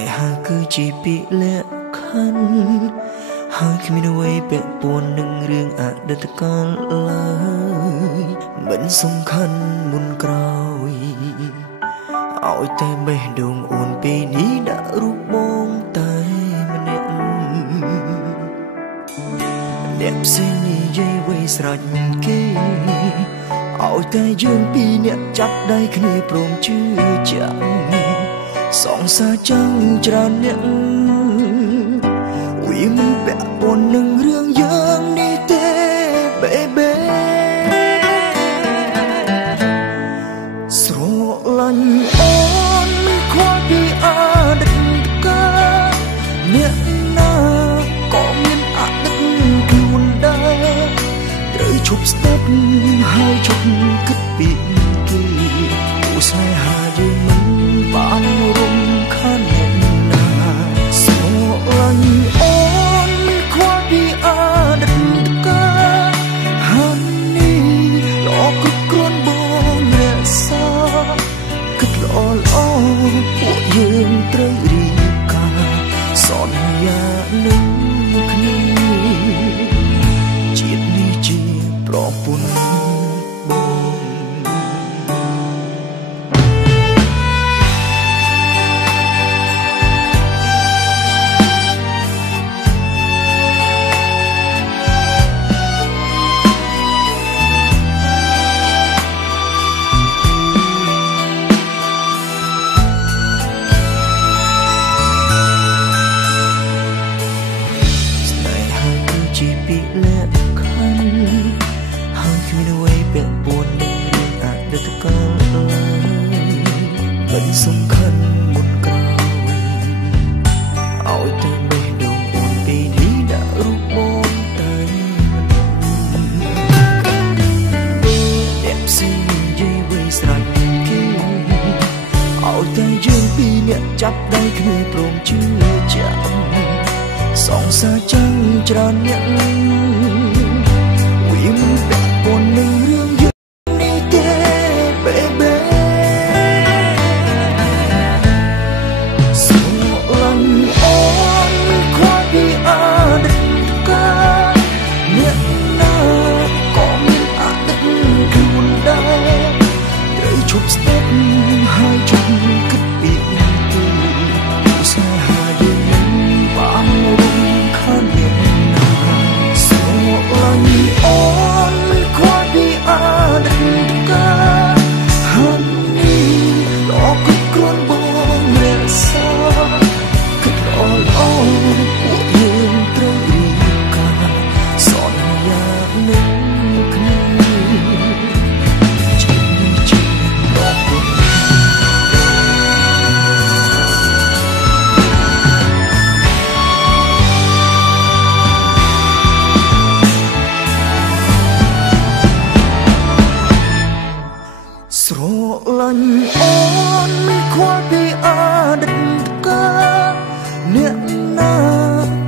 យហាគឺជាពាក្យលក្ខខណ្ឌហើយគ្មានអ្វីពាក់ព័ន្ធនឹងរឿងអតីតកាលឡើយមិនសំខាន់មុនក្រោយឲ្យតែបេះដូងអូនពេលនេះដាក់រូបបងតែម្នាក់អ្នកផ្សេងនិយាយអ្វីស្រេចគេឲ្យតែយើងពីរនាក់ចាប់ដៃគ្នាព្រមជឿជាក់សងសាចាំងច្រើនអ្នកវាមិនពាក់ព័ន្ធនឹងរឿងយើងនេះទេ baby ស្រឡាញ់អូនខ្វល់ពីអតីតកាលអ្នកណាក៏មានអតីតខ្លួនដែរត្រូវឈប់ស្ដាប់ហើយឈប់គិតពីគេឧស្សាហ៍យើងមិនបានរំខានអ្នកណាស្រឡាញ់អូនខ្វល់ពីអតីតកាលហើយនេះល្អគ្រប់គ្រាន់បងរក្សាគិតល្អល្អពួកយើងត្រូវរៀបការសន្យានឹងគ្នាជាតិនេះជាប្រពន្ធជាពាក្យលក្ខខណ្ឌហើយគ្មានអ្វីពាក់ព័ន្ធនឹងរឿងអតីតកាលឡើយមិនសំខាន់មុនក្រោយឲ្យតែបេះដូងអូនពេលនេះដាក់រូបបងតែអ្នកផ្សេងនិយាយអ្វីស្រេចគេឲ្យតែយើងពីរនាក់ចាប់ដៃគ្នាព្រមជឿជាក់សងសាចាំងច្រើនអ្នកវាមិនពាក់ព័ន្ធនឹងរឿងយើងនេះទេ baby ស្រឡាញ់អូនខ្វល់ពីអតីតកាលអ្នកណាក៏មានអតីតខ្លួនដែរត្រូវឈប់ស្ដាប់ហើយឈប់គិតពីគេឧស្សាហ៍យើងមិនបានរំខានអ្នកណាស្រឡាញ់អូនខ្វល់ពីអតីតកាលហើយនេះល្អគ្រប់គ្រាន់បងរក្សាគិតល្អល្អពួកយើងត្រូវរៀបការសន្យានឹងគ្នាជានេះជាប្រពន្ធស្រឡាញ់អូនខ្វល់ពីអតីតកាលអ្នកណា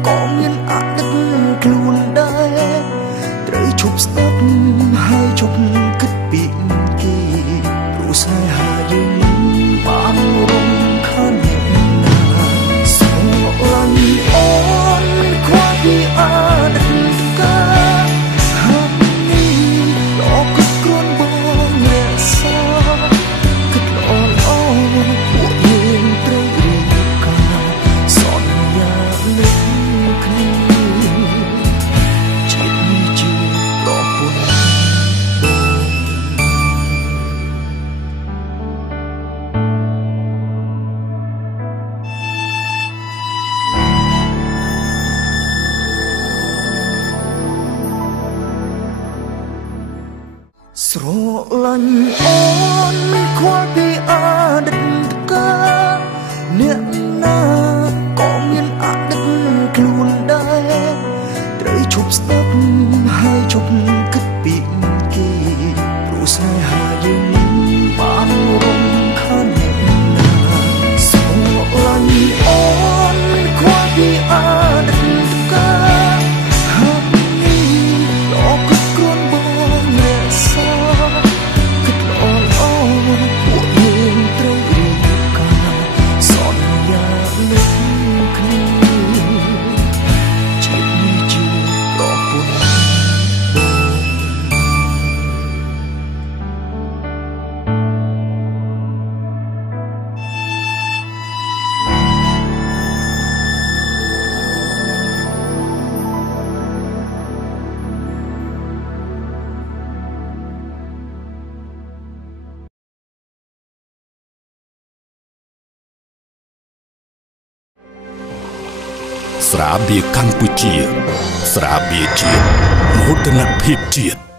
ក៏មានអតីតខ្លួនដែរត្រូវឈប់ស្ដាប់ហើយឈប់គិតពីគេព្រោះស្នេហាយើងមិនបានរំខានអ្នកណាស្រឡាញ់អូនខ្វល់ពីអតីតកាលហើយនេះល្អគ្រប់គ្រាន់បងរក្សាគិតល្អល្អពួកយើងត្រូវរៀបការសន្យានឹងគ្នាជាតិនេះជាប្រពន្ធស្រឡាញ់អូនខ្វល់ពីអតីតកាលអ្នកណាក៏មានអតីតខ្លួនដែរត្រូវឈប់ស្ដាប់ហើយឈប់គិតពីគេព្រោះស្នេហាយើងមិនបានរំខានអ្នកណាស្រឡាញ់អូនខ្វល់ពីអតីតកាលហើយនេះល្អគ្រប់គ្រាន់បងរក្សាគិតល្អល្អពួកយើងត្រូវរៀបការសន្យានឹង ស្រាបៀរកម្ពុជាស្រាបៀរជាតិមោទនភាពជាតិ